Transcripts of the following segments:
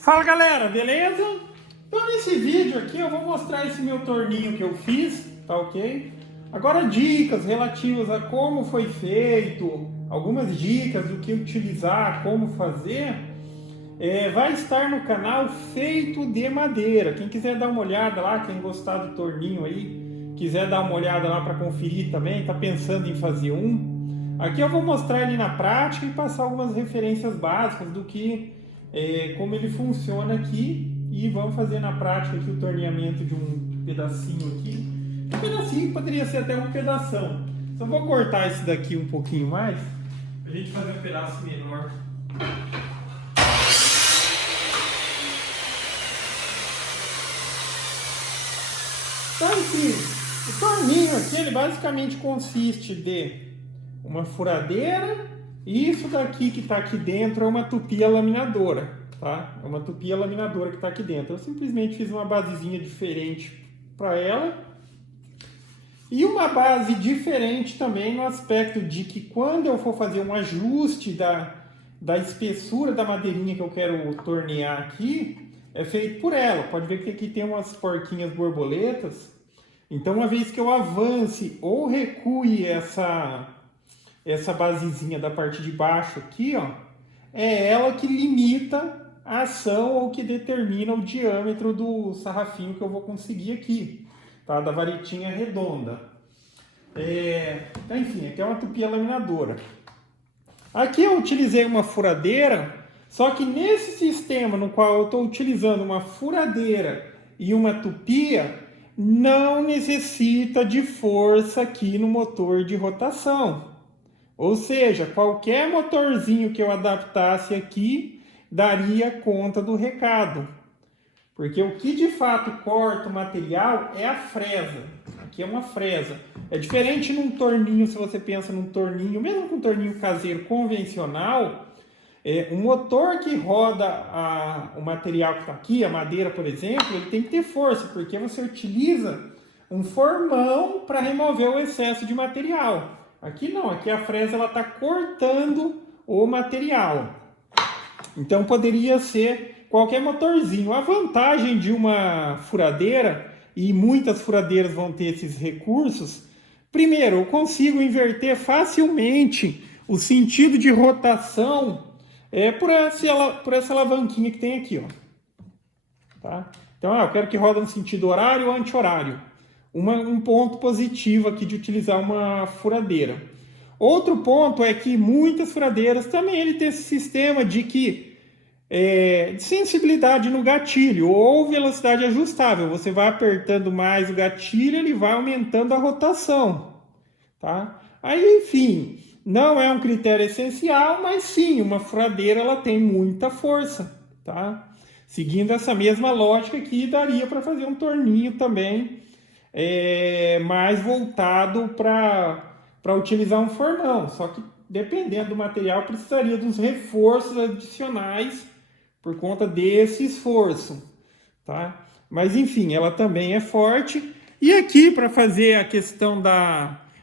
Fala galera, beleza? Então nesse vídeo aqui eu vou mostrar esse meu torninho que eu fiz, tá ok? Agora dicas relativas a como foi feito, algumas dicas do que utilizar, como fazer, vai estar no canal Feito de Madeira. Quem quiser dar uma olhada lá, quem gostar do torninho aí, quiser dar uma olhada lá para conferir também, tá pensando em fazer um. Aqui eu vou mostrar ele na prática e passar algumas referências básicas do que como ele funciona aqui, e vamos fazer na prática aqui o torneamento de um pedacinho aqui. Um pedacinho poderia ser até um pedação. Só vou cortar esse daqui um pouquinho mais pra gente fazer um pedaço menor. Então, enfim, o torninho aqui ele basicamente consiste de uma furadeira. E isso daqui que está aqui dentro é uma tupia laminadora, tá? É uma tupia laminadora que está aqui dentro. Eu simplesmente fiz uma basezinha diferente para ela. E uma base diferente também no aspecto de que quando eu for fazer um ajuste da espessura da madeirinha que eu quero tornear aqui, é feito por ela. Pode ver que aqui tem umas porquinhas borboletas. Então, uma vez que eu avance ou recue essa basezinha da parte de baixo aqui, ó, é ela que limita a ação ou que determina o diâmetro do sarrafinho que eu vou conseguir aqui, tá? Da varetinha redonda. Então, enfim, aqui é uma tupia laminadora. Aqui eu utilizei uma furadeira, só que nesse sistema no qual eu estou utilizando uma furadeira e uma tupia, não necessita de força aqui no motor de rotação. Ou seja, qualquer motorzinho que eu adaptasse aqui daria conta do recado. Porque o que de fato corta o material é a fresa. Aqui é uma fresa. É diferente num torninho, se você pensa num torninho, mesmo com um torninho caseiro convencional, o motor que roda o material que está aqui, a madeira, por exemplo, ele tem que ter força, porque você utiliza um formão para remover o excesso de material. Aqui não, aqui a fresa está cortando o material. Então poderia ser qualquer motorzinho. A vantagem de uma furadeira, e muitas furadeiras vão ter esses recursos, primeiro, eu consigo inverter facilmente o sentido de rotação por essa alavanquinha que tem aqui, ó. Tá? Então eu quero que roda no sentido horário ou anti-horário. Um ponto positivo aqui de utilizar uma furadeira. Outro ponto é que muitas furadeiras também ele tem esse sistema de sensibilidade no gatilho ou velocidade ajustável. Você vai apertando mais o gatilho, ele vai aumentando a rotação. Tá? Aí, enfim, não é um critério essencial, mas sim, uma furadeira ela tem muita força. Tá? Seguindo essa mesma lógica aqui, daria para fazer um torninho também mais voltado para utilizar um formão, só que dependendo do material precisaria dos reforços adicionais por conta desse esforço, tá? Mas enfim, ela também é forte. E aqui para fazer a questão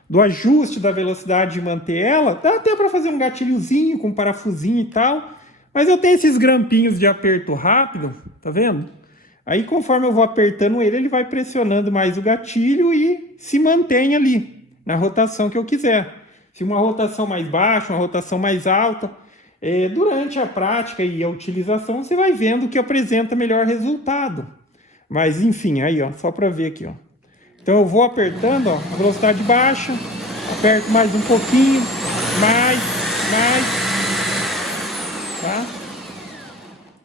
do ajuste da velocidade de manter ela, dá até para fazer um gatilhozinho com parafusinho e tal, mas eu tenho esses grampinhos de aperto rápido, tá vendo? Aí, conforme eu vou apertando ele, ele vai pressionando mais o gatilho e se mantém ali, na rotação que eu quiser. Se uma rotação mais baixa, uma rotação mais alta, durante a prática e a utilização, você vai vendo que apresenta melhor resultado. Mas, enfim, aí, ó, só para ver aqui, ó. Então, eu vou apertando, ó, a velocidade baixa, aperto mais um pouquinho, mais, tá?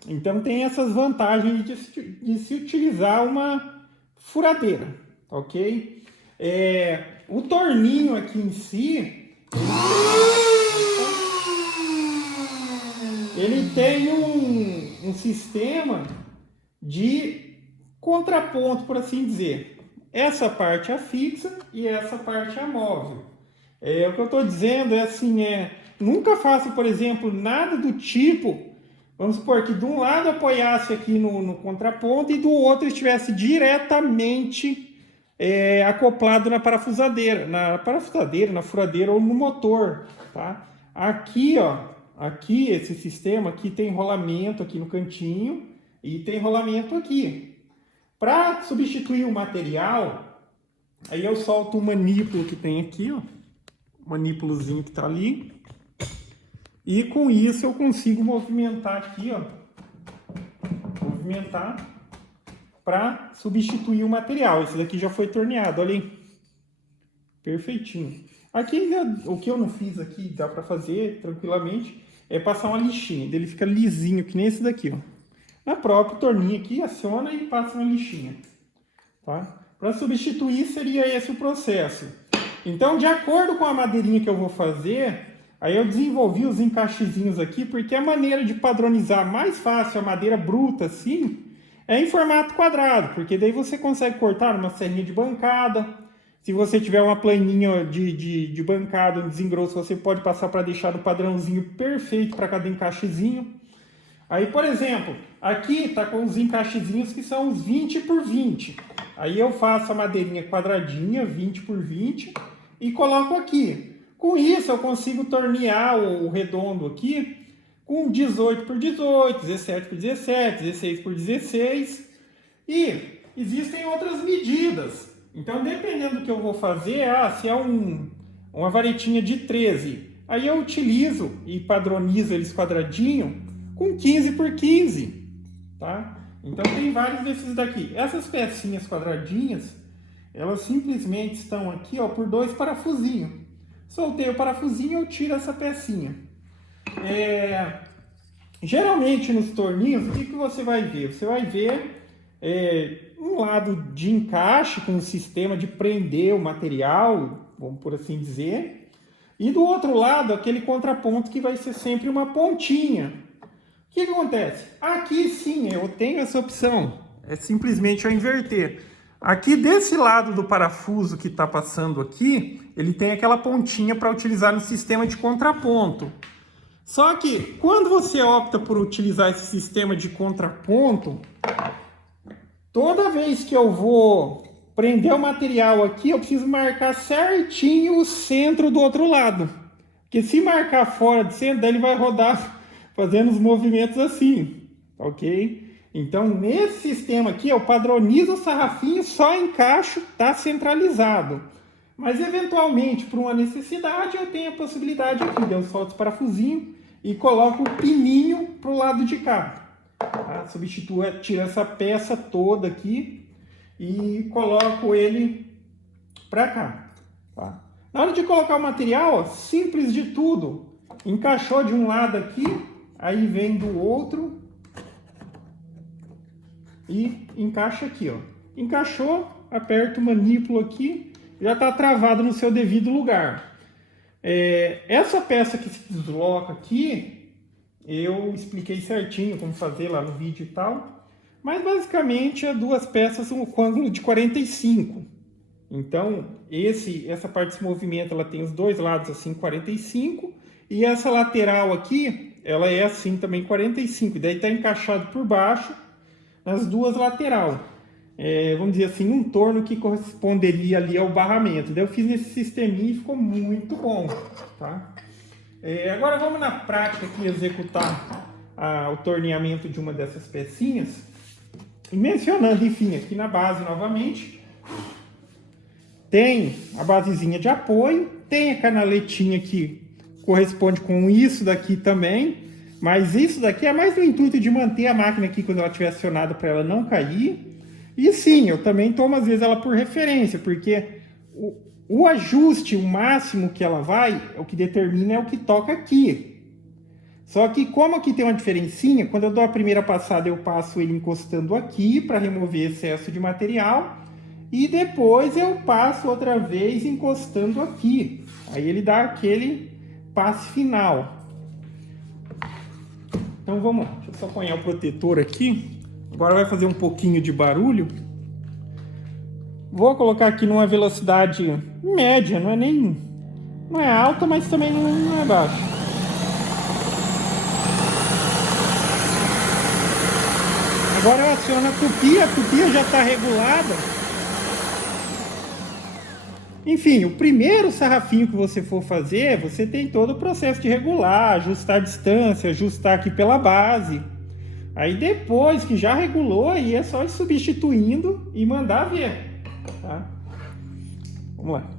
Então tem essas vantagens de se utilizar uma furadeira, ok? O torninho aqui em si, ele tem um sistema de contraponto, por assim dizer. Essa parte é fixa e essa parte é móvel. O que eu estou dizendo é assim, nunca faço, por exemplo, nada do tipo. Vamos supor que de um lado apoiasse aqui no contraponto e do outro estivesse diretamente acoplado na parafusadeira, na furadeira ou no motor, tá? Aqui, ó, aqui esse sistema aqui tem rolamento aqui no cantinho e tem rolamento aqui. Para substituir o material, aí eu solto o manípulo que tem aqui, ó, o manípulozinho que está ali, e com isso eu consigo movimentar aqui, ó, movimentar para substituir o material. Esse daqui já foi torneado, olha aí, perfeitinho. Aqui o que eu não fiz aqui, dá para fazer tranquilamente, é passar uma lixinha, ele fica lisinho, que nem esse daqui, ó. Na própria torninha aqui, aciona e passa uma lixinha, tá? Para substituir seria esse o processo. Então, de acordo com a madeirinha que eu vou fazer, aí eu desenvolvi os encaixezinhos aqui, porque a maneira de padronizar mais fácil a madeira bruta assim, é em formato quadrado, porque daí você consegue cortar uma serrinha de bancada. Se você tiver uma planinha de bancada, um desengrosso, você pode passar para deixar o padrãozinho perfeito para cada encaixezinho. Aí, por exemplo, aqui tá com os encaixezinhos que são os 20 por 20. Aí eu faço a madeirinha quadradinha, 20 por 20, e coloco aqui. Com isso eu consigo tornear o redondo aqui com 18 por 18, 17 por 17, 16 por 16. E existem outras medidas. Então, dependendo do que eu vou fazer, se é uma varetinha de 13, aí eu utilizo e padronizo eles quadradinho com 15 por 15, tá? Então, tem vários desses daqui. Essas pecinhas quadradinhas, elas simplesmente estão aqui, ó, por 2 parafusinhos. Soltei o parafusinho, eu tiro essa pecinha. Geralmente, nos torninhos, o que você vai ver? Você vai ver um lado de encaixe com um sistema de prender o material, vamos por assim dizer, e do outro lado aquele contraponto que vai ser sempre uma pontinha. O que acontece? Aqui sim eu tenho essa opção, é simplesmente eu inverter. Aqui desse lado do parafuso que está passando aqui, ele tem aquela pontinha para utilizar no sistema de contraponto. Só que quando você opta por utilizar esse sistema de contraponto, toda vez que eu vou prender o material aqui, eu preciso marcar certinho o centro do outro lado. Porque se marcar fora do centro, daí ele vai rodar fazendo os movimentos assim, ok? Então, nesse sistema aqui, eu padronizo o sarrafinho, só encaixo, tá centralizado. Mas, eventualmente, por uma necessidade, eu tenho a possibilidade aqui, eu solto o parafusinho e coloco o pininho pro lado de cá. Tá? Tiro essa peça toda aqui e coloco ele para cá. Tá? Na hora de colocar o material, ó, simples de tudo. Encaixou de um lado aqui, aí vem do outro e encaixa aqui, ó. Encaixou, aperta o manípulo aqui, já está travado no seu devido lugar. Essa peça que se desloca aqui, eu expliquei certinho como fazer lá no vídeo e tal, mas basicamente as duas peças são com ângulo de 45. Então, essa parte desse movimento, ela tem os dois lados assim 45, e essa lateral aqui, ela é assim também 45, e daí está encaixado por baixo nas duas laterais. Vamos dizer assim, um torno que corresponderia ali ao barramento. Daí eu fiz esse sisteminha e ficou muito bom, tá? Agora vamos na prática aqui executar o torneamento de uma dessas pecinhas. E mencionando, enfim, aqui na base novamente, tem a basezinha de apoio, tem a canaletinha que corresponde com isso daqui também, mas isso daqui é mais no intuito de manter a máquina aqui quando ela estiver acionada para ela não cair. E sim, eu também tomo às vezes ela por referência, porque o ajuste, o máximo que ela vai, o que determina é o que toca aqui. Só que como aqui tem uma diferencinha, quando eu dou a primeira passada eu passo ele encostando aqui para remover excesso de material, e depois eu passo outra vez encostando aqui. Aí ele dá aquele passe final. Então vamos lá, deixa eu só apanhar o protetor aqui. Agora vai fazer um pouquinho de barulho. Vou colocar aqui numa velocidade média, não é alta, mas também não é baixa. Agora eu aciono a tupia já está regulada. Enfim, o primeiro sarrafinho que você for fazer, você tem todo o processo de regular, ajustar a distância, ajustar aqui pela base. Aí depois que já regulou, aí é só ir substituindo e mandar ver, tá? Vamos lá.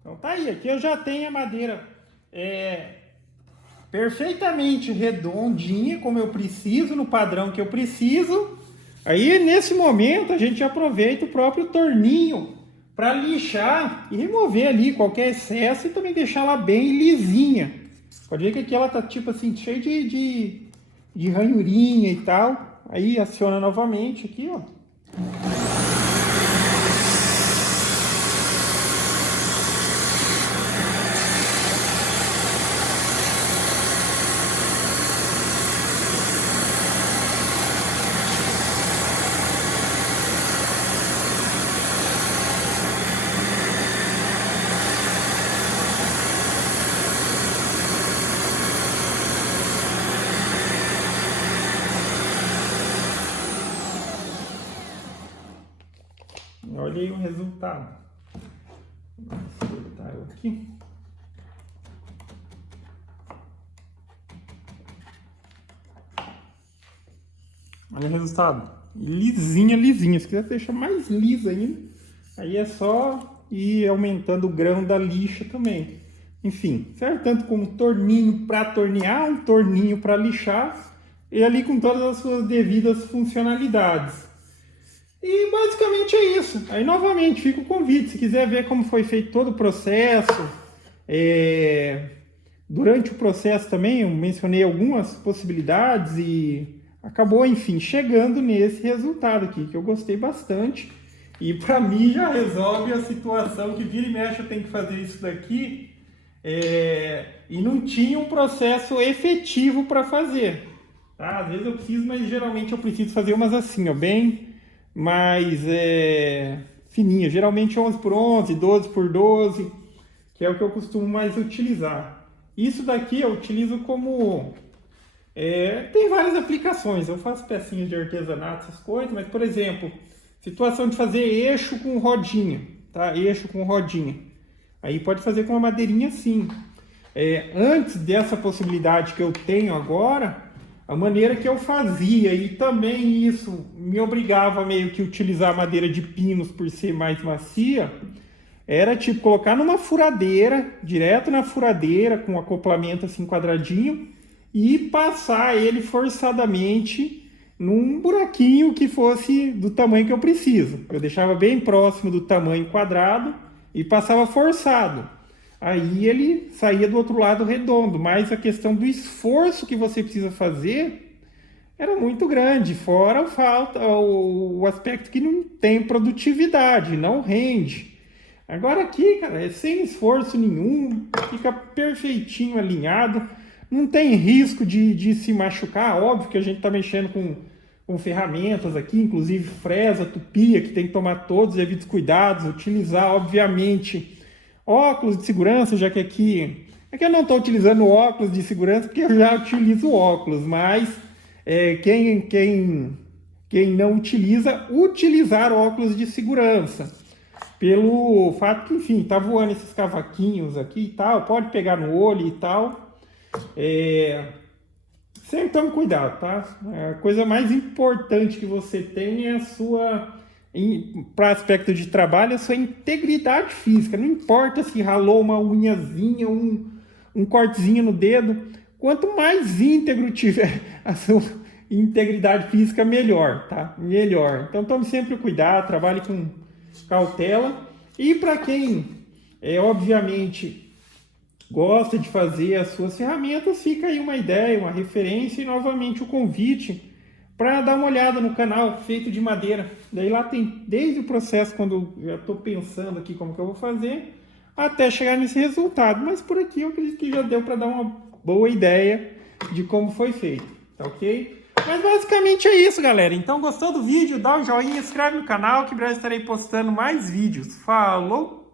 Então tá aí, aqui eu já tenho a madeira perfeitamente redondinha, como eu preciso, no padrão que eu preciso. Aí nesse momento a gente aproveita o próprio torninho para lixar e remover ali qualquer excesso e também deixar ela bem lisinha. Pode ver que aqui ela tá tipo assim, cheia de ranhurinha e tal. Aí aciona novamente aqui, ó. Olha aí o resultado. Vou soltar eu aqui. Olha o resultado. Lisinha, lisinha. Se quiser deixar mais lisa ainda, aí é só ir aumentando o grão da lixa também. Enfim, serve tanto como torninho para tornear, um torninho para lixar, e ali com todas as suas devidas funcionalidades. E basicamente é isso. Aí novamente fica o convite, se quiser ver como foi feito todo o processo, durante o processo também eu mencionei algumas possibilidades e acabou, enfim, chegando nesse resultado aqui, que eu gostei bastante. E para mim já resolve a situação que vira e mexe eu tenho que fazer isso daqui e não tinha um processo efetivo para fazer. Tá? Às vezes eu preciso, mas geralmente eu preciso fazer umas assim, ó, bem mais fininha, geralmente 11 por 11, 12 por 12, que é o que eu costumo mais utilizar. Isso daqui eu utilizo como... tem várias aplicações, eu faço pecinhas de artesanato, essas coisas, mas por exemplo, situação de fazer eixo com rodinha, tá? Eixo com rodinha. Aí pode fazer com uma madeirinha assim. Antes dessa possibilidade que eu tenho agora, a maneira que eu fazia, e também isso me obrigava meio que a utilizar madeira de pinos por ser mais macia, era tipo colocar numa furadeira, direto na furadeira, com um acoplamento assim quadradinho, e passar ele forçadamente num buraquinho que fosse do tamanho que eu preciso. Eu deixava bem próximo do tamanho quadrado e passava forçado. Aí ele saía do outro lado redondo, mas a questão do esforço que você precisa fazer era muito grande, fora o aspecto que não tem produtividade, não rende. Agora aqui, cara, é sem esforço nenhum, fica perfeitinho alinhado, não tem risco de se machucar. Óbvio que a gente está mexendo com ferramentas aqui, inclusive fresa, tupia, que tem que tomar todos os devidos cuidados, utilizar, obviamente, óculos de segurança, já que aqui eu não estou utilizando óculos de segurança, porque eu já utilizo óculos, mas quem não utiliza, utilizar óculos de segurança. Pelo fato que, enfim, tá voando esses cavaquinhos aqui e tal, pode pegar no olho e tal. Sempre tome cuidado, tá? A coisa mais importante que você tem é a sua... para aspecto de trabalho, a sua integridade física. Não importa se ralou uma unhazinha, um cortezinho no dedo. Quanto mais íntegro tiver integridade física melhor, tá? Melhor. Então tome sempre cuidado, trabalhe com cautela. E para quem, obviamente, gosta de fazer as suas ferramentas, fica aí uma ideia, uma referência e novamente o convite para dar uma olhada no canal feito de madeira. Daí lá tem desde o processo, quando eu já estou pensando aqui como que eu vou fazer, até chegar nesse resultado. Mas por aqui eu acredito que já deu para dar uma boa ideia de como foi feito, tá ok? Mas basicamente é isso, galera. Então, gostou do vídeo? Dá um joinha, se inscreve no canal que em breve estarei postando mais vídeos. Falou!